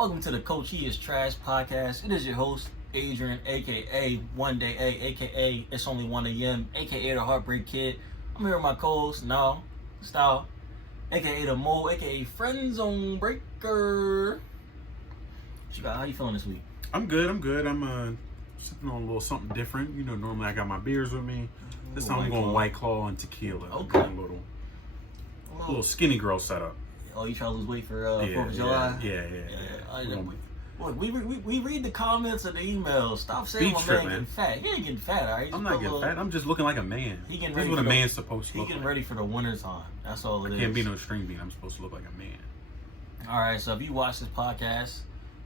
Welcome to the Coach He Is Trash podcast. It is your host, Adrian, aka One Day A, aka It's Only 1 a.m., aka The Heartbreak Kid. I'm here with my co-host, now, Style, aka The Mo, aka Friend Zone Breaker. How you feeling this week? I'm good. I'm sipping on a little something different. You know, normally I got my beers with me. This time I'm going White Claw and tequila. Okay. A little skinny girl setup. Oh, you trying to lose weight for 4th of July? Yeah. Look, we read the comments and the emails. Stop saying my man getting fat. He ain't getting fat, all right? I'm not getting fat. I'm just looking like a man. He getting This ready is what for a man's supposed to look He getting like. ready for the winter time. That's all it is. I can't be no string bean. I'm supposed to look like a man. All right, so if you watch this podcast,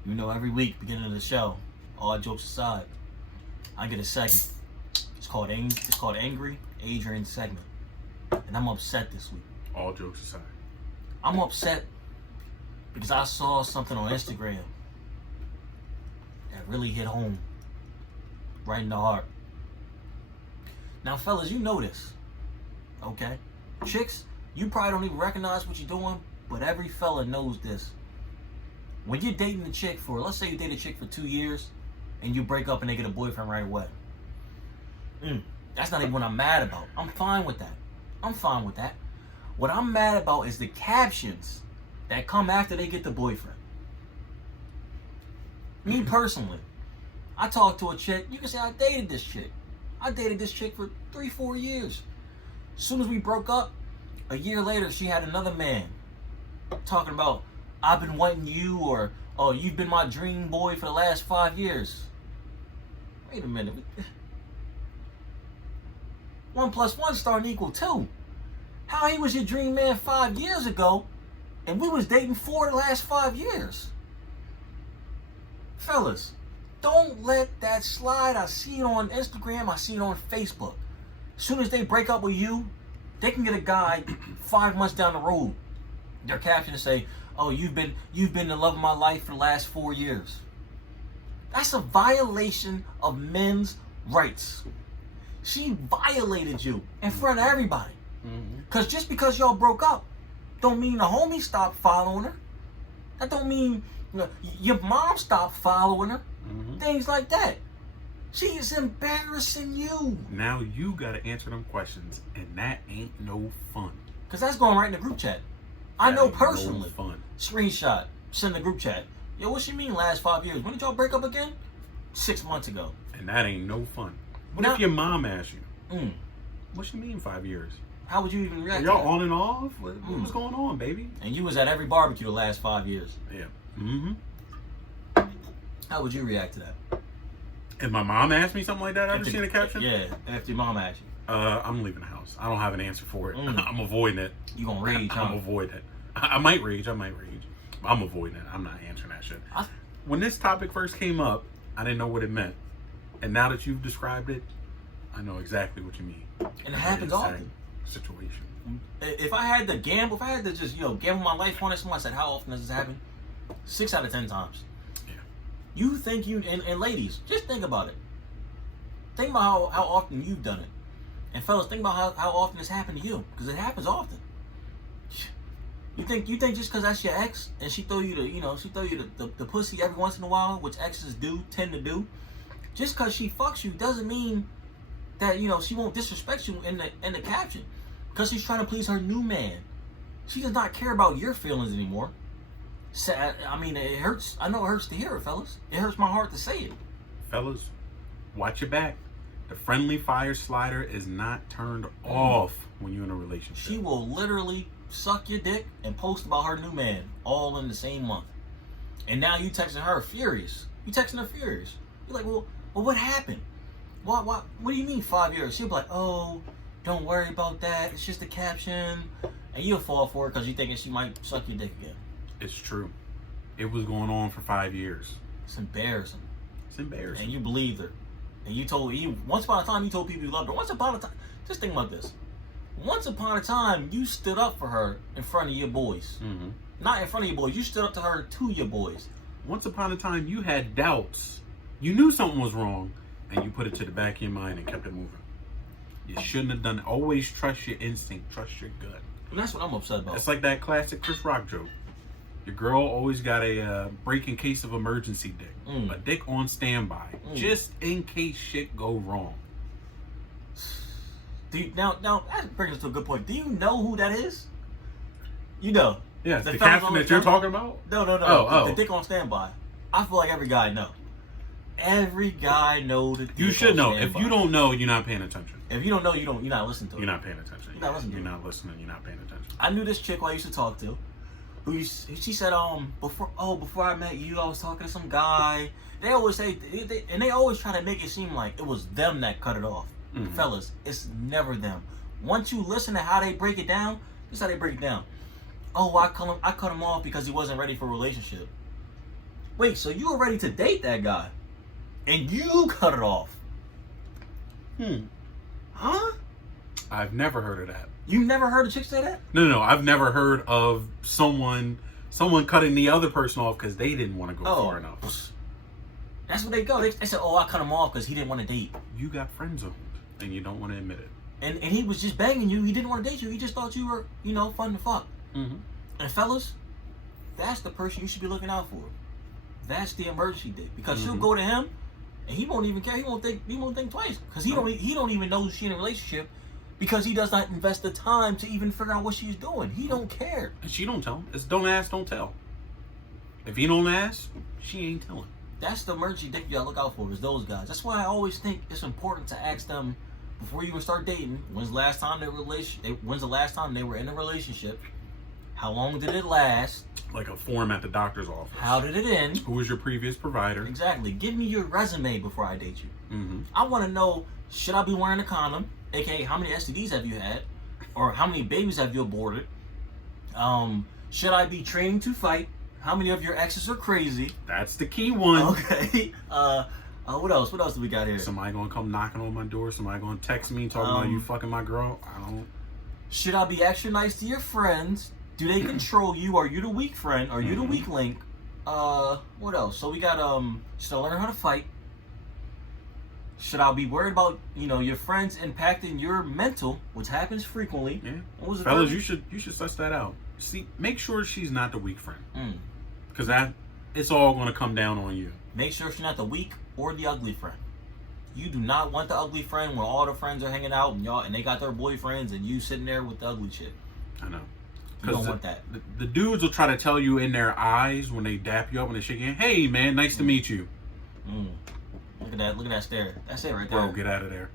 you know every week, beginning of the show, all jokes aside, I get a segment. It's called Angry Adrian segment. And I'm upset this week. All jokes aside. I'm upset because I saw something on Instagram that really hit home, right in the heart. Now, fellas, you know this, okay? Chicks, you probably don't even recognize what you're doing, but every fella knows this. When you're dating a chick for, let's say you date a chick for 2 years, and you break up and they get a boyfriend right away. That's not even what I'm mad about. I'm fine with that. What I'm mad about is the captions that come after they get the boyfriend. Me personally, I talked to a chick. You can say I dated this chick. I dated this chick for 3-4 years. As soon as we broke up, a year later, she had another man talking about, I've been wanting you, or, oh, you've been my dream boy for the last 5 years. Wait a minute. 1 + 1 starting to equal 2. How he was your dream man 5 years ago, and we was dating for the last 5 years. Fellas, don't let that slide. I see it on Instagram. I see it on Facebook. As soon as they break up with you, they can get a guy 5 months down the road. Their caption to say, "Oh, you've been the love of my life for the last 4 years." That's a violation of men's rights. She violated you in front of everybody. Because just because y'all broke up, don't mean the homie stopped following her. That don't mean your mom stopped following her. Things like that. She is embarrassing you. Now you gotta answer them questions, and that ain't no fun. Because that's going right in the group chat. I know personally. No fun. Screenshot, send the group chat. Yo, what she mean last 5 years? When did y'all break up again? 6 months ago. And that ain't no fun. What Now, if your mom asks you? What you mean 5 years? How would you even react to Y'all that? on and off? What was going on, baby? And you was at every barbecue the last 5 years. Yeah. How would you react to that? If my mom asked me something like that, ever seen a caption? Yeah, after your mom asked you. I'm leaving the house. I don't have an answer for it. I'm avoiding it. You gonna rage, huh? I'm avoiding it. I might rage. I'm avoiding it. I'm not answering that shit. When this topic first came up, I didn't know what it meant. And now that you've described it, I know exactly what you mean. And it happens often. Situation. If I had to gamble, just, gamble my life on it, someone said, how often does this happen? 6 out of 10 times. Yeah. You think and ladies, just think about it. Think about how often you've done it. And fellas, think about how often it's happened to you. Because it happens often. You think just because that's your ex and she throw you the pussy every once in a while, which exes tend to do, just because she fucks you doesn't mean that she won't disrespect you in the caption. Because she's trying to please her new man. She does not care about your feelings anymore. I mean, it hurts. I know it hurts to hear it, fellas. It hurts my heart to say it. Fellas, watch your back. The friendly fire slider is not turned off when you're in a relationship. She will literally suck your dick and post about her new man all in the same month. And now you texting her furious. You're like, well, what happened? What do you mean 5 years? She'll be like, oh, don't worry about that. It's just a caption. And you'll fall for it because you're thinking she might suck your dick again. It's true. It was going on for 5 years. It's embarrassing. And you believed her. And once upon a time, you told people you loved her. Once upon a time, just think about this. Once upon a time, you stood up for her in front of your boys. Not in front of your boys. You stood up to her to your boys. Once upon a time, you had doubts. You knew something was wrong, and you put it to the back of your mind and kept it moving. You shouldn't have done it. Always trust your instinct. Trust your gut. And that's what I'm upset about. It's like that classic Chris Rock joke. Your girl always got a break in case of emergency dick. A dick on standby. Just in case shit go wrong. Now that brings us to a good point. Do you know who that is? You know. Yeah, the captain that you're talking about? No. Oh. The dick on standby. I feel like every guy know. Every guy know the dick You should on know. standby. If you don't know, you're not paying attention. If you don't know, you're not listening to it. You're not paying attention. You're not listening to it. You're not listening. You're not paying attention. I knew this chick who I used to talk to. She said, before I met you, I was talking to some guy. They always say, and they always try to make it seem like it was them that cut it off. Fellas, it's never them. Once you listen to how they break it down, this is how they break it down. Oh, I cut him off because he wasn't ready for a relationship. Wait, so you were ready to date that guy, and you cut it off? Huh? I've never heard of that. You never heard a chick say that? No. I've never heard of someone cutting the other person off because they didn't want to go far enough. That's what they go. They said, "Oh, I cut him off because he didn't want to date." You got friend zoned, and you don't want to admit it. And he was just begging you. He didn't want to date you. He just thought you were, fun to fuck. And fellas, that's the person you should be looking out for. That's the emergency dick, because she'll go to him, and he won't even care. He won't think twice, because he don't even know she's in a relationship, because he does not invest the time to even figure out what she's doing. He don't care. And she don't tell him. It's don't ask, don't tell. If he don't ask, she ain't telling. That's the emergency dick you gotta look out for, is those guys. That's why I always think it's important to ask them before you even start dating. When's the last time they were in a relationship? How long did it last? Like a form at the doctor's office. How did it end? Who was your previous provider? Exactly. Give me your resume before I date you. I want to know, should I be wearing a condom? AKA, how many STDs have you had? Or how many babies have you aborted? Should I be trained to fight? How many of your exes are crazy? That's the key one. Okay. What else? What else do we got here? Somebody gonna come knocking on my door? Somebody gonna text me talking about you fucking my girl? I don't. Should I be extra nice to your friends? Do they control you? Are you the weak friend? Are you the weak link? What else? So we got should I learn how to fight? Should I be worried about your friends impacting your mental, which happens frequently? Yeah. Fellas, you should suss that out. See, make sure she's not the weak friend, because it's all gonna come down on you. Make sure she's not the weak or the ugly friend. You do not want the ugly friend when all the friends are hanging out and they got their boyfriends and you sitting there with the ugly chick. I know. You don't want that. The dudes will try to tell you in their eyes when they dap you up and they shake your hand, "Hey man, nice to meet you." Look at that stare. That's it right there. Bro, get out of there.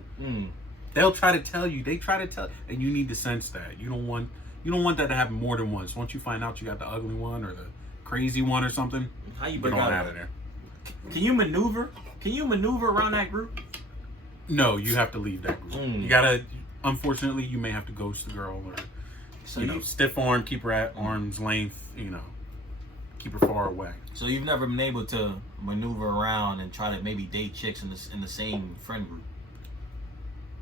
They'll try to tell you. They try to tell, and you need to sense that. You don't want that to happen more than once. Once you find out you got the ugly one or the crazy one or something, how you break out of there? Can you maneuver? Can you maneuver around that group? No, you have to leave that group. You gotta. Unfortunately, you may have to ghost the girl or. So stiff arm, keep her at arm's length, keep her far away. So you've never been able to maneuver around and try to maybe date chicks in the same friend group?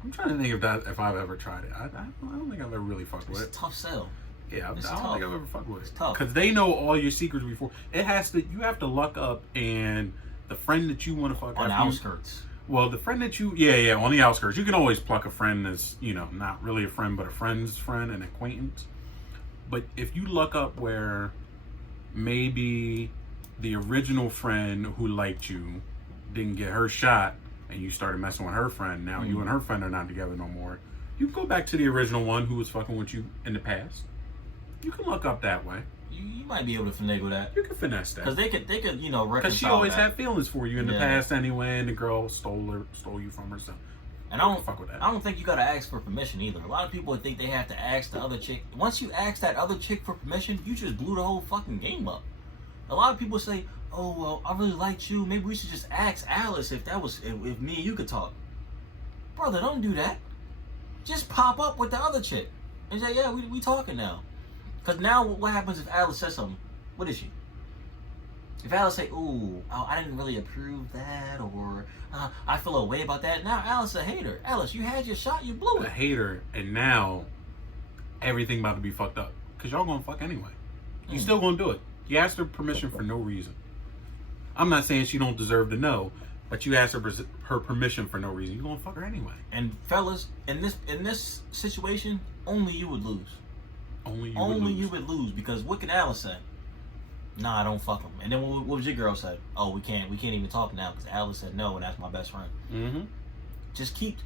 I'm trying to think if I've ever tried it. I don't think I've ever really fucked with it. It's a tough sell. Yeah, I don't think I've ever fucked with it. It's tough. Because they know all your secrets before. You have to luck up, and the friend that you want to fuck on the outskirts. Well, the friend that on the outskirts. You can always pluck a friend that's, not really a friend, but a friend's friend, an acquaintance. But if you luck up where maybe the original friend who liked you didn't get her shot and you started messing with her friend, now you and her friend are not together no more, you can go back to the original one who was fucking with you in the past. You can luck up that way. You might be able to finagle that. You can finesse that. Because they could reconcile. Because she always had feelings for you in the past anyway, and the girl stole you from her. So, and I don't fuck with that. I don't think you gotta ask for permission either. A lot of people think they have to ask the other chick. Once you ask that other chick for permission, you just blew the whole fucking game up. A lot of people say, "Oh well, I really liked you. Maybe we should just ask Alice if me and you could talk." Brother, don't do that. Just pop up with the other chick and say, "Yeah, we talking now." Because now what happens if Alice says something? What is she? If Alice say, "Ooh, I didn't really approve that," or "I feel a way about that," now Alice a hater. Alice, you had your shot, you blew it. A hater, and now everything about to be fucked up. Because y'all gonna fuck anyway. You still gonna do it. You asked her permission for no reason. I'm not saying she don't deserve to know, but you asked her permission for no reason. You gonna fuck her anyway. And fellas, in this situation, only you would lose. Only you would lose, because what can Alice say? Nah, I don't fuck him. And then what was your girl said? Oh, we can't even talk now because Alice said no, and that's my best friend. Mm-hmm. Just keep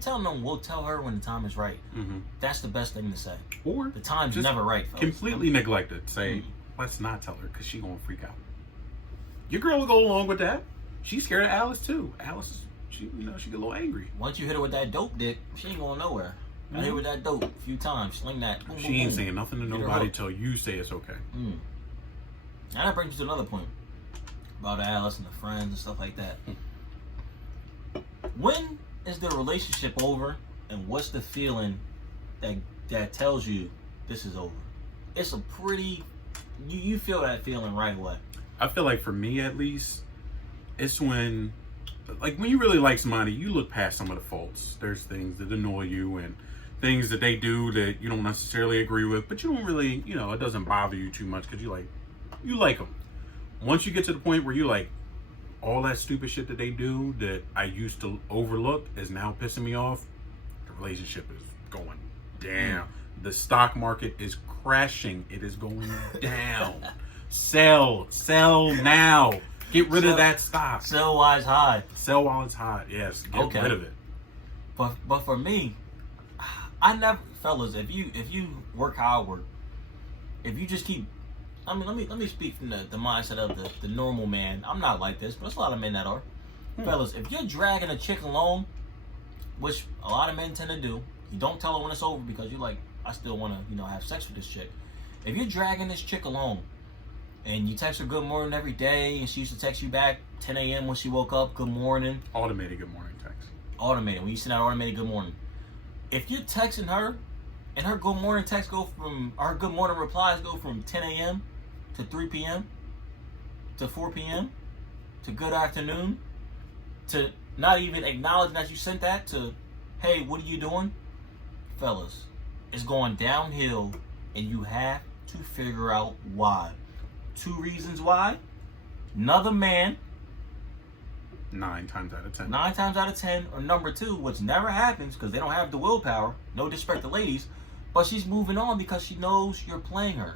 telling them. We'll tell her when the time is right. Mm-hmm. That's the best thing to say. Or the time's never right, fellas. Completely neglect it. Say, let's not tell her because she gonna freak out. Your girl will go along with that. She's scared of Alice too. Alice, she get a little angry. Once you hit her with that dope dick, she ain't going nowhere. I hit her with that dope a few times. Sling that. Boom, she boom, ain't boom. saying nothing to nobody till you say it's okay. Mm. Now that brings you to another point about Alice and the friends and stuff like that. When is the relationship over, and what's the feeling that tells you this is over? It's a pretty you feel that feeling right away. I feel like for me at least, it's when you really like somebody, you look past some of the faults. There's things that annoy you and things that they do that you don't necessarily agree with, but you don't really, it doesn't bother you too much because you like them. Once you get to the point where you like all that stupid shit that they do that I used to overlook is now pissing me off, the relationship is going down. The stock market is crashing. It is going down. Sell now. Get rid of that stock. Sell while it's high. Sell while it's hot. Yes, get rid of it. But for me, I never, fellas. If you work how I work, if you just keep, let me speak from the mindset of the normal man. I'm not like this, but there's a lot of men that are. Fellas, if you're dragging a chick along, which a lot of men tend to do, you don't tell her when it's over because you're like, I still want to, have sex with this chick. If you're dragging this chick along, and you text her good morning every day, and she used to text you back 10 a.m. when she woke up, good morning. Automated good morning text. Automated. When you send out automated good morning. If you're texting her, and her good morning text her good morning replies go from 10 a.m. to 3 p.m. to 4 p.m. to good afternoon, to not even acknowledging that you sent that, to, hey, what are you doing? Fellas, it's going downhill, and you have to figure out why. 2 reasons why. Another man. 9 times out of 10. 9 times out of 10. Or number 2, which never happens because they don't have the willpower. No disrespect to ladies. But she's moving on because she knows you're playing her.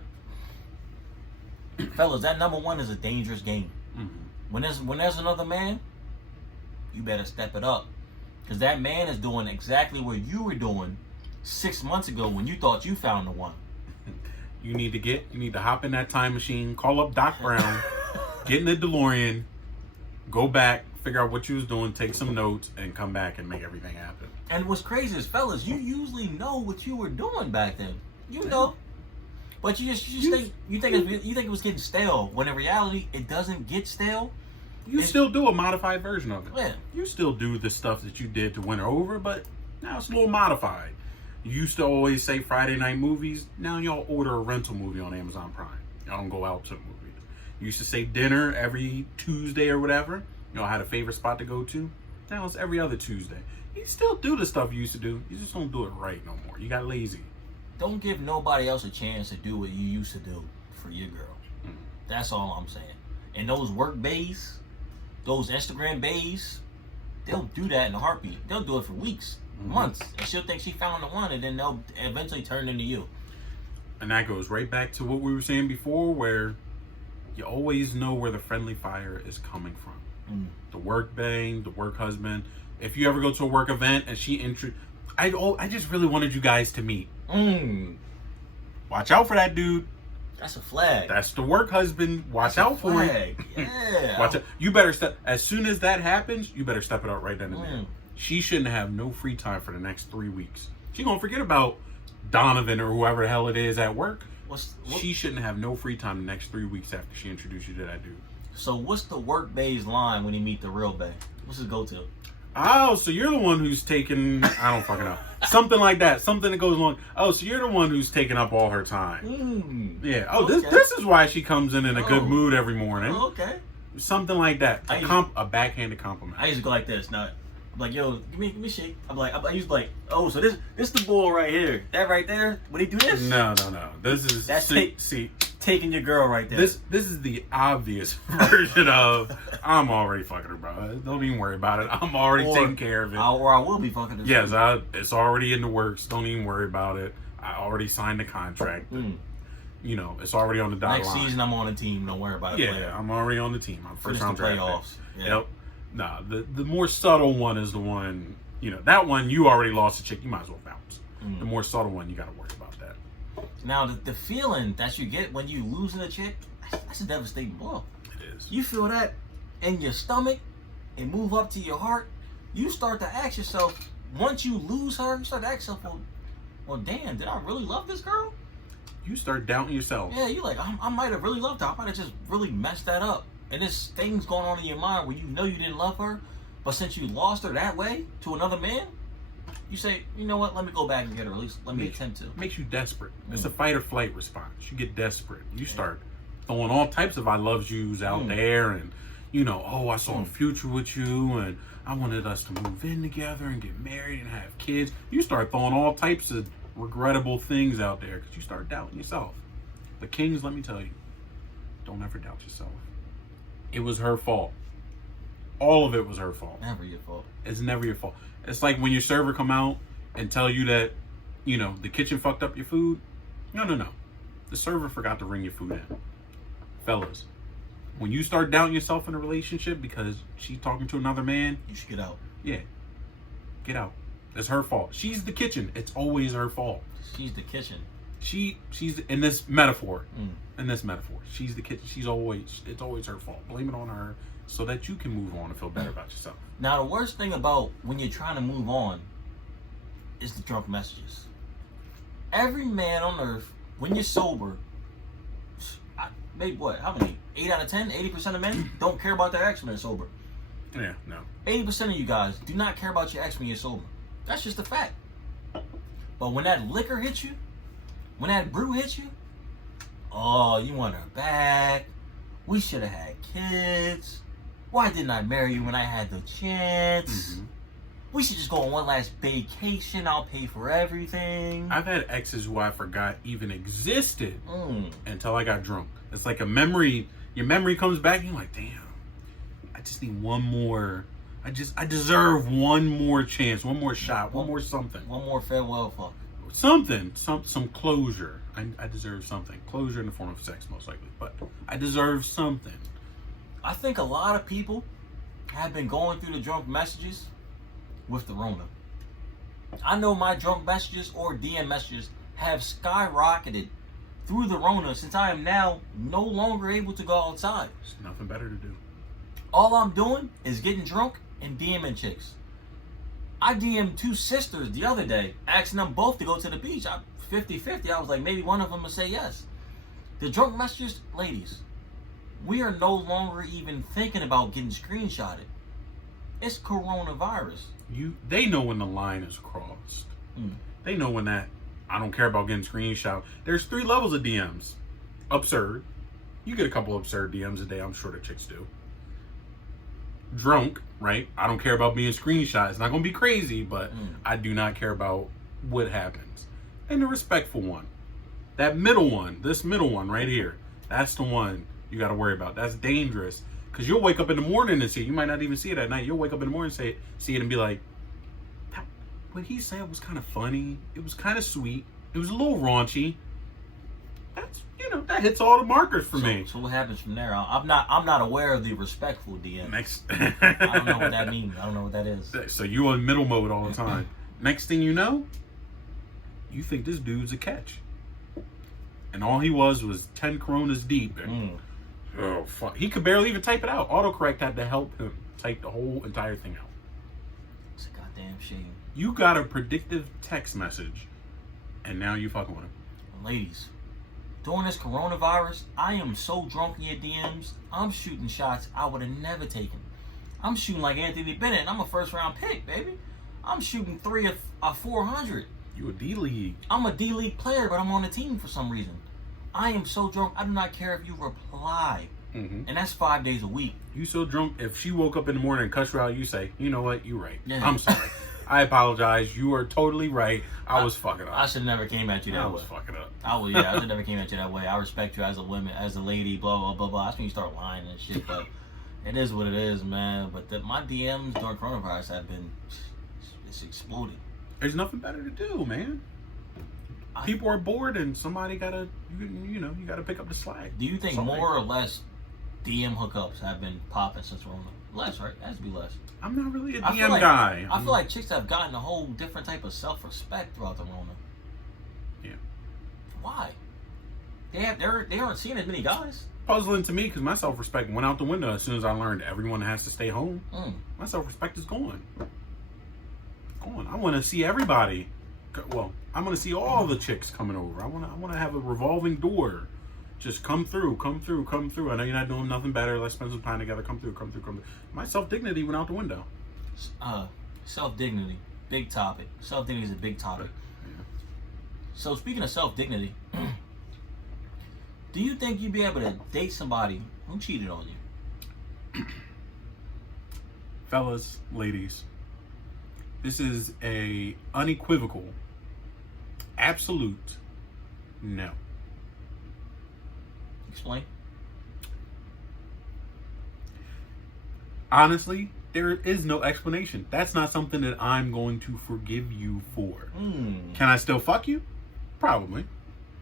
Fellas, that number 1 is a dangerous game. Mm-hmm. When there's another man, you better step it up. Because that man is doing exactly what you were doing 6 months ago when you thought you found the one. You need to hop in that time machine, call up Doc Brown, get in the DeLorean, go back, figure out what you was doing, take some notes, and come back and make everything happen. And what's crazy is, fellas, you usually know what you were doing back then. You know. But you think it was getting stale, when in reality it doesn't get stale. You still do a modified version of it. Yeah. You still do the stuff that you did to win her over, but now it's a little modified. You used to always say Friday night movies. Now y'all order a rental movie on Amazon Prime. Y'all don't go out to movies. You used to say dinner every Tuesday or whatever. Y'all had a favorite spot to go to. Now it's every other Tuesday. You still do the stuff you used to do. You just don't do it right no more. You got lazy. Don't give nobody else a chance to do what you used to do for your girl. That's all I'm saying. And those work bays, those Instagram bays, they'll do that in a heartbeat. They'll do it for weeks. Months, and she'll think she found the one, and then they'll eventually turn into you. And that goes right back to what we were saying before, where you always know where the friendly fire is coming from. The work bang, the work husband. If you ever go to a work event and I just really wanted you guys to meet. Watch out for that dude. That's a flag. That's the work husband. Watch out for him. Yeah. Watch out. You better step. As soon as that happens, you better step it up right then and there. She shouldn't have no free time for the next 3 weeks. She gonna forget about Donovan or whoever the hell it is at work. She shouldn't have no free time the next 3 weeks after she introduced you to that dude. So what's the work bay's line when you meet the real bay? What's his go-to? Oh, so you're the one who's taking, I don't fucking know. Something like that. Something that goes along. Oh, so you're the one who's taking up all her time. Yeah. Oh, okay. This is why she comes in a good mood every morning. Okay. Something like that. A backhanded compliment. I used to go like this. Now, I'm like, yo, give me a shake. I used to be like, oh, so this the bull right here. That right there. When he do this? No. That's taking your girl right there. This is the obvious version of I'm already fucking her, bro. Don't even worry about it. I'm already taking care of it. Or I will be fucking her. Yes, it's already in the works. Don't even worry about it. I already signed the contract. you know, it's already on the dotted Next line. season, I'm on the team. Don't worry about it. Yeah, I'm already on the team. I'm first Finish round the draft playoffs. pick. Yeah. Yep. Nah, the more subtle one is the one, you know, that one you already lost a chick. You might as well bounce. The more subtle one, you got to worry about that. Now, the feeling that you get when you losing a chick, that's a devastating blow. It is. You feel that in your stomach and move up to your heart. You start to ask yourself, once you lose her, you start to ask yourself, well, damn, did I really love this girl? You start doubting yourself. Yeah, you like, I might have really loved her. I might have just really messed that up. And this thing's going on in your mind where you know you didn't love her, but since you lost her that way to another man, you say, you know what, let me go back and get her, at least let me attempt to. Makes you desperate. It's a fight or flight response. You get desperate. You start throwing all types of I loves yous out there, and you know, oh, I saw a future with you, and I wanted us to move in together and get married and have kids. You start throwing all types of regrettable things out there because you start doubting yourself. But Kings, let me tell you, don't ever doubt yourself. It was her fault. All of it was her fault. Never your fault. It's never your fault. It's like when your server come out and tell you that, you know, the kitchen fucked up your food. No. The server forgot to bring your food in. Fellas, when you start doubting yourself in a relationship because she's talking to another man, You should get out. yeah, get out. It's her fault. She's the kitchen. It's always her fault. She's the kitchen. She's in this metaphor. In this metaphor, she's the kitchen. It's always her fault. Blame it on her so that you can move on and feel better about yourself. Now, the worst thing about when you're trying to move on is the drunk messages. Every man on earth, when you're sober, maybe what? How many? 8 out of 10? 80% of men don't care about their ex when they're sober. Yeah, no. 80% of you guys do not care about your ex when you're sober. That's just a fact. But when that liquor hits you, when that brew hits you, oh, you want her back. We should have had kids. Why didn't I marry you when I had the chance? We should just go on one last vacation. I'll pay for everything. I've had exes who I forgot even existed until I got drunk. It's like a memory. Your memory comes back and you're like, damn, I just need one more. I deserve one more chance, one more shot, one more something. One more farewell fuck. Something, some closure. I deserve something. Closure in the form of sex, most likely. But I deserve something. I think a lot of people have been going through the drunk messages with the Rona. I know my drunk messages or DM messages have skyrocketed through the Rona since I am now no longer able to go outside. There's nothing better to do. All I'm doing is getting drunk and DMing chicks. I DM'd 2 sisters the other day, asking them both to go to the beach. 50-50. I was like, maybe one of them will say yes. The drunk messages, ladies, we are no longer even thinking about getting screenshotted. It's coronavirus. They know when the line is crossed. They know when that I don't care about getting screenshot. There's 3 levels of DMs. Absurd. You get a couple absurd DMs a day. I'm sure the chicks do. Drunk, right? I don't care about being screenshot. It's not going to be crazy, but I do not care about what happens. And the respectful one. That middle one, this middle one right here, that's the one you got to worry about. That's dangerous. Because you'll wake up in the morning and see it. You might not even see it at night. You'll wake up in the morning and see it and be like, what he said was kind of funny. It was kind of sweet. It was a little raunchy. That's, that hits all the markers for me. So what happens from there? I'm not aware of the respectful DM. Next, I don't know what that means. I don't know what that is. So you're in middle mode all the time. Next thing you know, you think this dude's a catch, and all he was 10 Coronas deep. And oh fuck, he could barely even type it out. Autocorrect had to help him type the whole entire thing out. It's a goddamn shame. You got a predictive text message, and now you fucking with him. Ladies, during this coronavirus, I am so drunk in your DMs, I'm shooting shots I would have never taken. I'm shooting like Anthony Bennett, and I'm a first round pick, baby. I'm shooting 3 of 400. You a D-League. I'm a D-League player, but I'm on the team for some reason. I am so drunk, I do not care if you reply. And that's 5 days a week. You so drunk, if she woke up in the morning and cussed you out, you say, you know what, you're right. Yeah. I'm sorry. I apologize. You are totally right. I was fucking up. I should never came at you that way. I was fucking up. I should never came at you that way. I respect you as a woman, as a lady, blah, blah, blah, blah. That's when you start lying and shit, but it is what it is, man. But my DMs during coronavirus have been, it's exploded. There's nothing better to do, man. People are bored, and somebody gotta, you gotta pick up the slack. Do you think more or less DM hookups have been popping since Rona? Less, right? It has to be less. I'm not really a DM guy. I feel like chicks have gotten a whole different type of self-respect throughout the Rona. Yeah. Why? They aren't seeing as many guys. Puzzling to me because my self-respect went out the window as soon as I learned everyone has to stay home. My self-respect is gone. I want to see everybody. Well, I'm going to see all the chicks coming over. I want to have a revolving door. Just come through. I know you're not doing nothing better. Let's spend some time together. Come through. My self-dignity went out the window. Self-dignity, big topic. Self-dignity is a big topic. Yeah. So speaking of self-dignity, do you think you'd be able to date somebody who cheated on you? Fellas, ladies, this is a unequivocal, absolute no. Explain. Honestly, there is no explanation. That's not something that I'm going to forgive you for. Can I still fuck you? Probably.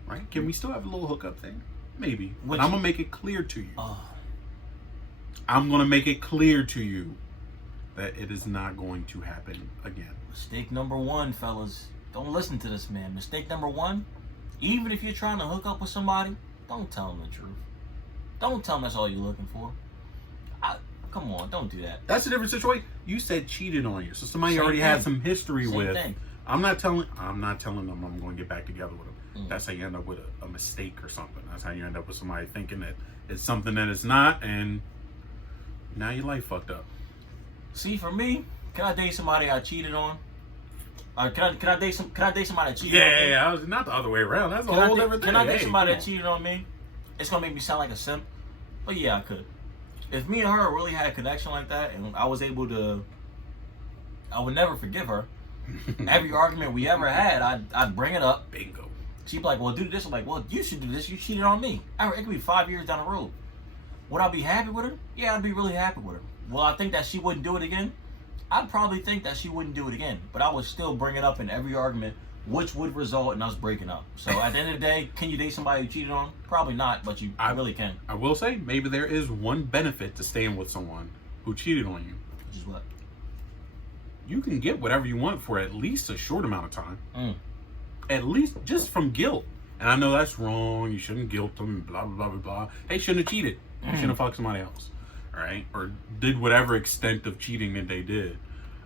Right? Can we still have a little hookup thing? Maybe. But I'm going to make it clear to you. I'm going to make it clear to you that it is not going to happen again. Mistake number one, fellas. Don't listen to this man. Mistake number one, even if you're trying to hook up with somebody, don't tell them the truth. Don't tell them that's all you're looking for. Come on, don't do that. That's a different situation. You said cheated on you, so somebody already had some history with. Thing. I'm not telling them I'm going to get back together with them. That's how you end up with a mistake or something. That's how you end up with somebody thinking that it's something that it's not, and now your life fucked up. See, for me, can I date somebody I cheated on? Can I date somebody that cheated on me? Yeah, not the other way around. That's a whole different thing. Can I date somebody that cheated on me? It's gonna make me sound like a simp, but yeah, I could. If me and her really had a connection like that, and I was able to, I would never forgive her. Every argument we ever had, I'd bring it up. Bingo. She'd be like, "Well, do this." I'm like, "Well, you should do this. You cheated on me." It could be 5 years down the road. Would I be happy with her? Yeah, I'd be really happy with her. Will I think that she wouldn't do it again? I'd probably think that she wouldn't do it again, but I would still bring it up in every argument, which would result in us breaking up. So at the end of the day, can you date somebody you cheated on? Probably not, but I really can. I will say, maybe there is one benefit to staying with someone who cheated on you. Which is what? You can get whatever you want for at least a short amount of time. At least just from guilt. And I know that's wrong. You shouldn't guilt them, blah, blah, blah, blah. They shouldn't have cheated. You shouldn't have fucked somebody else. All right? Or did whatever extent of cheating that they did.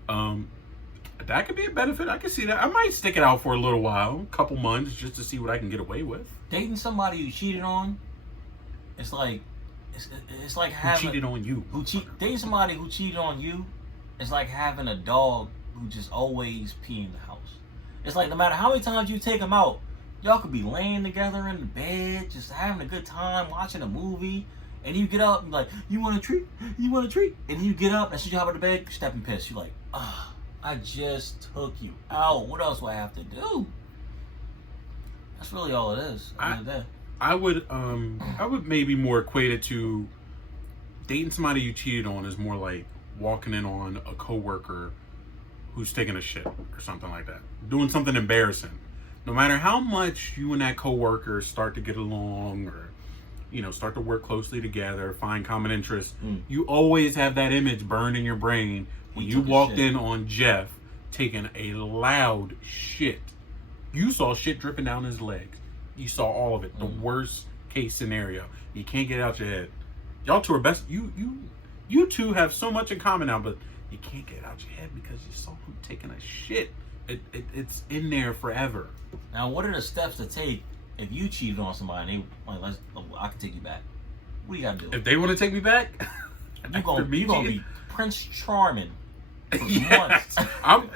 That could be a benefit. I can see that. I might stick it out for a little while, a couple months, just to see what I can get away with. Dating somebody you cheated on, it's like having... Who cheated on you? Dating somebody who cheated on you, it's like having a dog who just always pee in the house. It's like no matter how many times you take him out, y'all could be laying together in the bed, just having a good time, watching a movie, and you get up and like, "You want a treat? You want a treat?" And you get up, and so you hop out of bed, you step and piss. You're like, I just took you out. What else do I have to do? That's really all it is. I would maybe more equate it to dating somebody you cheated on is more like walking in on a coworker who's taking a shit or something like that, doing something embarrassing. No matter how much you and that coworker start to get along, or start to work closely together, find common interests, you always have that image burned in your brain when you walked in on Jeff taking a loud shit. You saw shit dripping down his legs. You saw all of it. The worst case scenario. You can't get it out your head. Y'all two are best. You two have so much in common now, but you can't get it out your head because you saw him taking a shit. It's in there forever. Now, what are the steps to take if you cheated on somebody and they like, I can take you back? What do you gotta do? If they want to take me back, you gonna be Prince Charming. Yes. I'm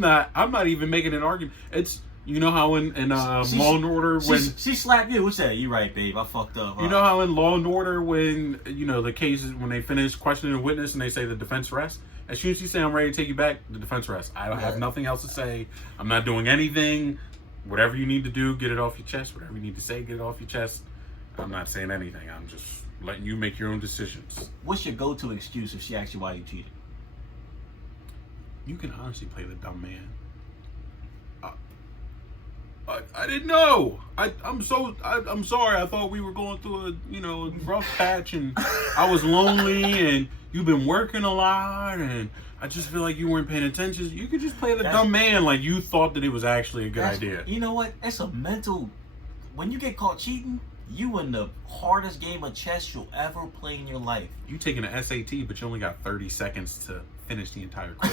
not even making an argument. It's how in Law and Order when she slapped you, who said, "You right, babe, I fucked up." You know how in Law and Order when the cases when they finish questioning a witness and they say the defense rests. As soon as you say I'm ready to take you back, the defense rests. I don't have nothing else to say. I'm not doing anything. Whatever you need to do, get it off your chest. Whatever you need to say, get it off your chest. I'm not saying anything. I'm just letting you make your own decisions. What's your go-to excuse if she asks you why you cheated? You can honestly play the dumb man. I didn't know. I'm sorry. I thought we were going through a rough patch, and I was lonely, and you've been working a lot, and I just feel like you weren't paying attention. You could just play the dumb man like you thought that it was actually a good idea. You know what? It's a mental. When you get caught cheating, you in the hardest game of chess you'll ever play in your life. You taking an SAT, but you only got 30 seconds to finish the entire quiz.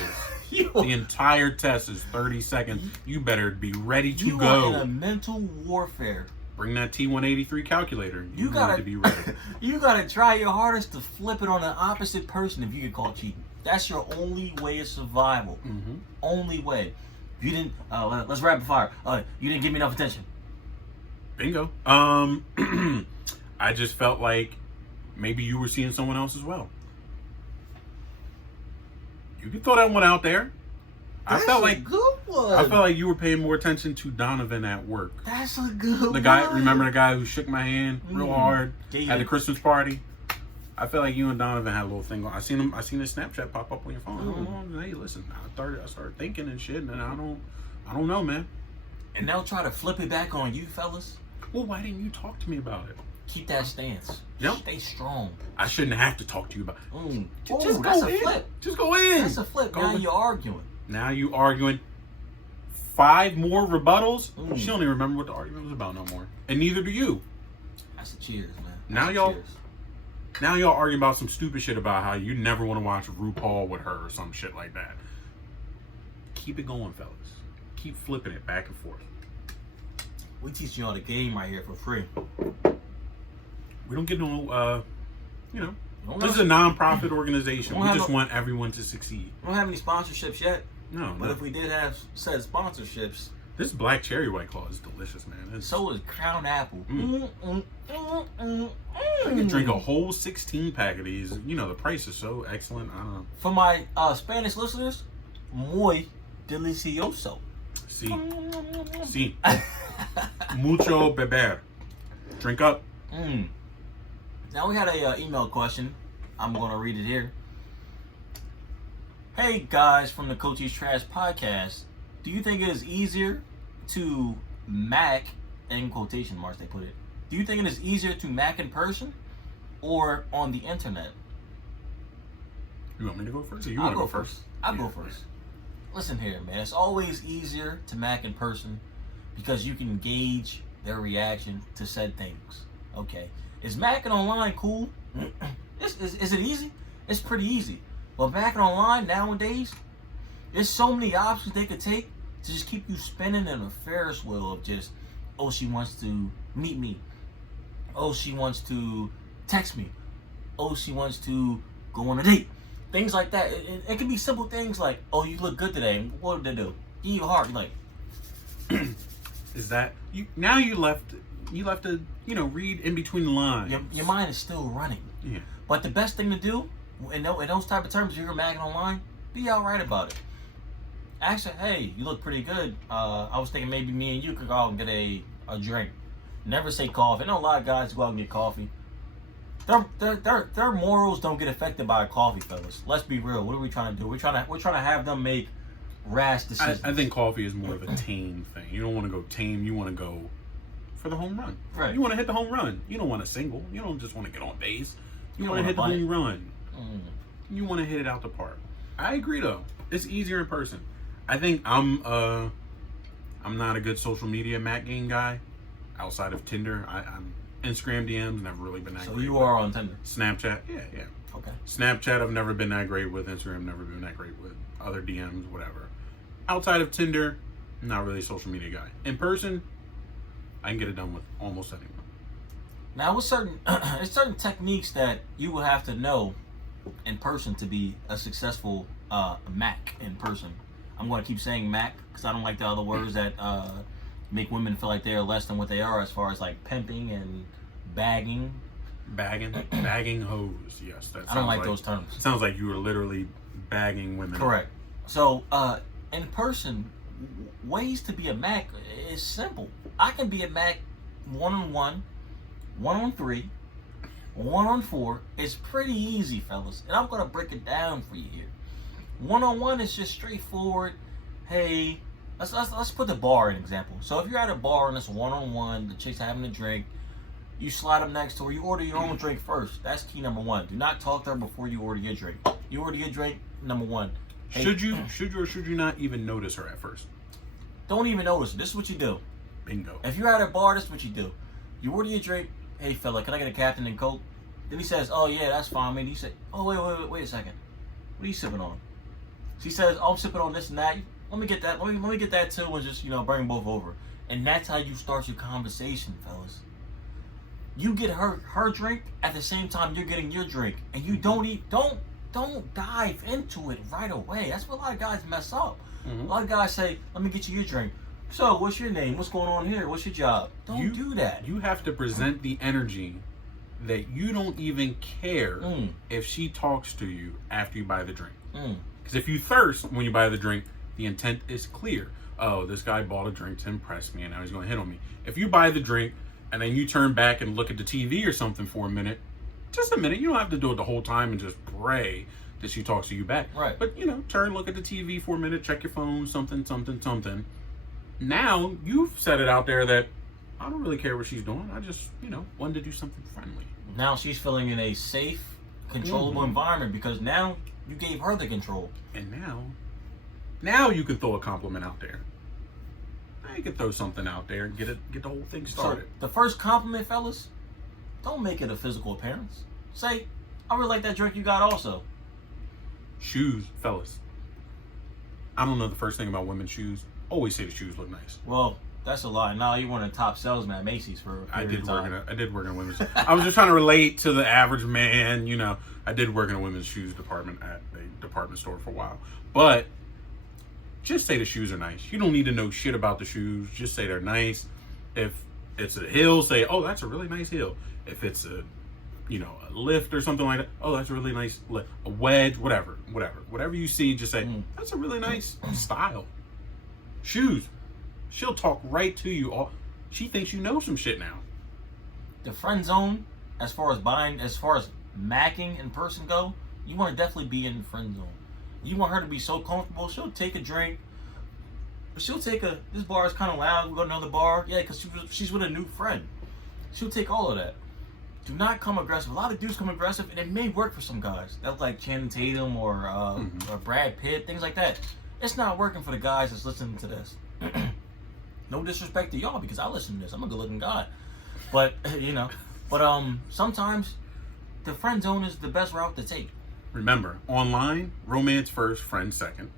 The entire test is 30 seconds. You better be ready to go. You are in a mental warfare. Bring that T183 calculator. You gotta to be ready. You gotta try your hardest to flip it on the opposite person if you get caught cheating. That's your only way of survival. Mm-hmm. Only way. You didn't. Let's rapid fire. You didn't give me enough attention. Bingo. I just felt like maybe you were seeing someone else as well. You can throw that one out there. That's a good one. I felt like you were paying more attention to Donovan at work. That's a good one. The guy, remember the guy who shook my hand real hard at the Christmas party? I feel like you and Donovan had a little thing. I seen his Snapchat pop up on your phone. Hey, listen, I started thinking and shit, and I don't know, man. And they'll try to flip it back on you, fellas. Well, why didn't you talk to me about it? Keep that stance. Yep. Stay strong. I shouldn't have to talk to you about it. Just go in. Flip. Just go in. That's a flip. Now you're arguing. Now you arguing. 5 more rebuttals? She don't even remember what the argument was about no more. And neither do you. That's a cheers, man. Now y'all arguing about some stupid shit about how you never want to watch RuPaul with her or some shit like that. Keep it going, fellas. Keep flipping it back and forth. We teach y'all the game right here for free. We don't get no, this is a non-profit organization. We just want everyone to succeed. We don't have any sponsorships yet. No. But if we did have said sponsorships... This black cherry White Claw is delicious, man. So is Crown Apple. I could drink a whole 16-pack of these. The price is so excellent. I don't know. For my Spanish listeners, muy delicioso. Sí. Mucho beber. Drink up. Now we had a email question. I'm going to read it here. Hey guys from the Coach's Trash podcast, do you think it is easier to Mack, in quotation marks they put it, do you think it is easier to Mack in person or on the internet? You want me to go first? Or I'll go first. I'll go first. Listen here, man. It's always easier to Mack in person because you can gauge their reaction to said things. Okay. Is Macking online cool? Is it easy? It's pretty easy. But Macking online nowadays, there's so many options they could take to just keep you spinning in a Ferris wheel of just, oh, she wants to meet me. Oh, she wants to text me. Oh, she wants to go on a date. Things like that. It can be simple things like, oh, you look good today. What did they do? Give you a heart. Like, is that you? Now you left to read in between the lines. Your mind is still running. Yeah. But the best thing to do in those type of terms, if you're Macking online, be alright about it. Actually, hey, you look pretty good. I was thinking maybe me and you could go out and get a drink. Never say coffee. I know a lot of guys go out and get coffee. Their morals don't get affected by a coffee, fellas. Let's be real. What are we trying to do? We're trying to have them make rash decisions. I think coffee is more of a tame thing. You don't want to go tame. You want to go for the home run. Right. You want to hit the home run. You don't want a single. You don't just want to get on base. You want to hit the home run. You want to hit it out the park. I agree though. It's easier in person. I think I'm not a good social media Mac game guy outside of Tinder. I'm Instagram DMs never really been that great. So you are on Tinder. Snapchat, yeah. Okay. Snapchat I've never been that great with. Instagram never been that great with. Other DMs, whatever. Outside of Tinder, not really a social media guy. In person, I can get it done with almost anyone. Now, with certain techniques that you will have to know in person to be a successful Mac in person. I'm going to keep saying Mac because I don't like the other words that make women feel like they are less than what they are as far as like pimping and bagging. Bagging hoes. Yes, I don't like those terms. It sounds like you were literally bagging women. Correct. So, in person, ways to be a Mac is simple. I can be a Mac 1-on-1, 1-on-3, 1-on-4. It's pretty easy, fellas. And I'm going to break it down for you here. 1-on-1 is just straightforward. Hey, let's put the bar in example. So if you're at a bar and it's one-on-one, the chick's having a drink, you slide up next to her, you order your own drink first. That's key number one. Do not talk to her before you order your drink. You order your drink, number one. Hey, should you or should you not even notice her at first? Don't even notice her. This is what you do. Bingo. If you're at a bar, this is what you do. You order your drink. Hey fella, can I get a Captain and Coke? Then he says, oh yeah, that's fine. Maybe he said, oh wait a second. What are you sipping on? She says, oh, I'm sipping on this and that. Let me get that. Let me get that too, and just bring them both over. And that's how you start your conversation, fellas. You get her drink at the same time you're getting your drink, and you don't dive into it right away. That's what a lot of guys mess up. A lot of guys say, let me get you your drink. So, what's your name? What's going on here? What's your job? Don't do that. You have to present the energy that you don't even care if she talks to you after you buy the drink. Because if you thirst when you buy the drink, the intent is clear. Oh, this guy bought a drink to impress me and now he's going to hit on me. If you buy the drink and then you turn back and look at the TV or something for a minute, just a minute. You don't have to do it the whole time and just pray that she talks to you back. Right. But, turn, look at the TV for a minute, check your phone, something. Now, you've set it out there that I don't really care what she's doing. I just, wanted to do something friendly. Now she's feeling in a safe, controllable environment because now you gave her the control. And now you can throw a compliment out there. Now you can throw something out there and get the whole thing started. So the first compliment, fellas, don't make it a physical appearance. Say, I really like that drink you got also. Shoes, fellas. I don't know the first thing about women's shoes. Always say the shoes look nice. Well, that's a lie. Now you weren't a top salesman at Macy's for a period of time. I did work in women's. I was just trying to relate to the average man. I did work in a women's shoes department at a department store for a while. But just say the shoes are nice. You don't need to know shit about the shoes. Just say they're nice. If it's a heel, say, oh, that's a really nice heel. If it's a lift or something like that, oh, that's a really nice lift. A wedge, whatever you see, just say, that's a really nice style. Shoes. She'll talk right to you. She thinks you know some shit now. The friend zone, as far as macking in person go, you want to definitely be in the friend zone. You want her to be so comfortable, she'll take a drink. This bar is kind of loud, we'll go to another bar. Yeah, because she's with a new friend. She'll take all of that. Do not come aggressive. A lot of dudes come aggressive, and it may work for some guys. That's like Channing Tatum or Brad Pitt, things like that. It's not working for the guys that's listening to this. No disrespect to y'all because I listen to this. I'm a good-looking guy, but sometimes the friend zone is the best route to take. Remember, online, romance first, friend second.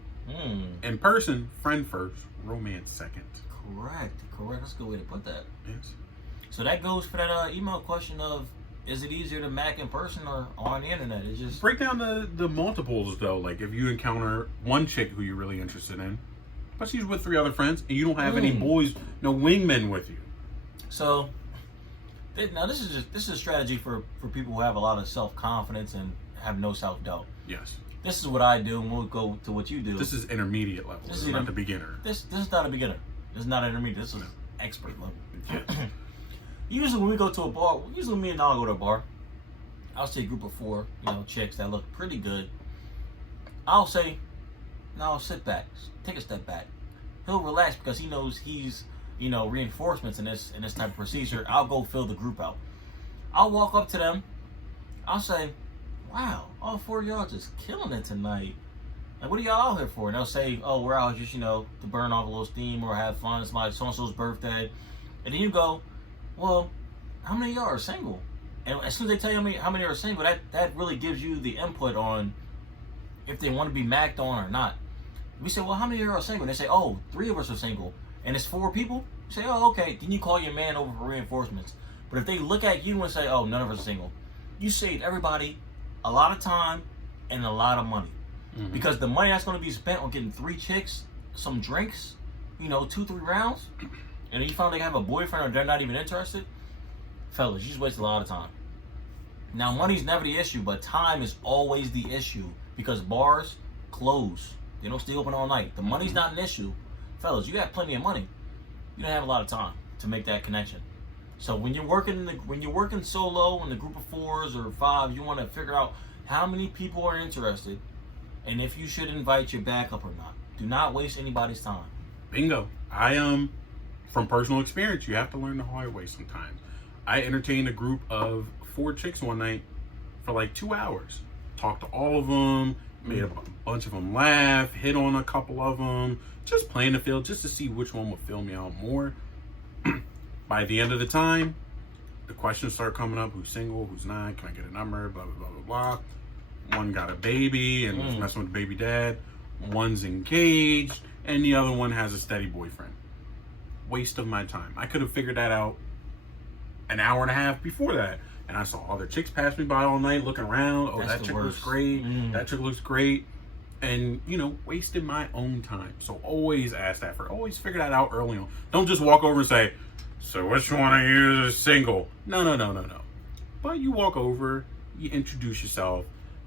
In person, friend first, romance second. Correct. That's a good way to put that. Yes. So that goes for that email question of, is it easier to mack in person or on the internet? It's just break down the multiples though. Like if you encounter one chick who you're really interested in, but she's with 3 other friends, and you don't have any boys, no wingmen with you. So now this is a strategy for people who have a lot of self-confidence and have no self-doubt. Yes. This is what I do, and we'll go to what you do. This is intermediate level. This is not the beginner. This is not a beginner. This is not intermediate. This is expert level. Yes. Usually when we go to a bar, me and Nala go to a bar. I'll see a group of 4, chicks that look pretty good. I'll say, no, sit back, take a step back. He'll relax because he knows he's, reinforcements in this type of procedure. I'll go fill the group out. I'll walk up to them. I'll say, wow, all 4 of y'all just killing it tonight. Like, what are y'all out here for? And they'll say, oh, we're out just, to burn off a little steam or have fun. It's my so-and-so's birthday. And then you go, well, how many of y'all are single? And as soon as they tell you how many are single, that really gives you the input on if they want to be macked on or not. We say, well, how many of y'all are single? And they say, oh, 3 of us are single. And it's 4 people? You say, oh, okay. Then you call your man over for reinforcements. But if they look at you and say, oh, none of us are single, you saved everybody a lot of time and a lot of money. Because the money that's going to be spent on getting 3 chicks, some drinks, 2-3 rounds, and you find they have a boyfriend or they're not even interested, fellas, you just waste a lot of time. Now, money's never the issue, but time is always the issue because bars close. They don't stay open all night. The money's not an issue. Fellas, you got plenty of money. You don't have a lot of time to make that connection. So when you're working solo in a group of 4s or 5s, you want to figure out how many people are interested and if you should invite your backup or not. Do not waste anybody's time. Bingo. I am from personal experience. You have to learn the hard way sometimes. I entertained a group of 4 chicks one night for like 2 hours. Talked to all of them, made a bunch of them laugh, hit on a couple of them, just playing the field just to see which one would fill me out more. By the end of the time, the questions start coming up: who's single, who's not, can I get a number, blah blah blah blah blah. One got a baby and was messing with the baby dad. One's engaged, and the other one has a steady boyfriend. Waste of my time. I could have figured that out an hour and a half before that. And I saw other chicks pass me by all night looking around. Oh, that chick looks great. That chick looks great. And, you know, wasted my own time. So always ask that for. Always figure that out early on. Don't just walk over and say, so which one of you is single? No. But you walk over, you introduce yourself,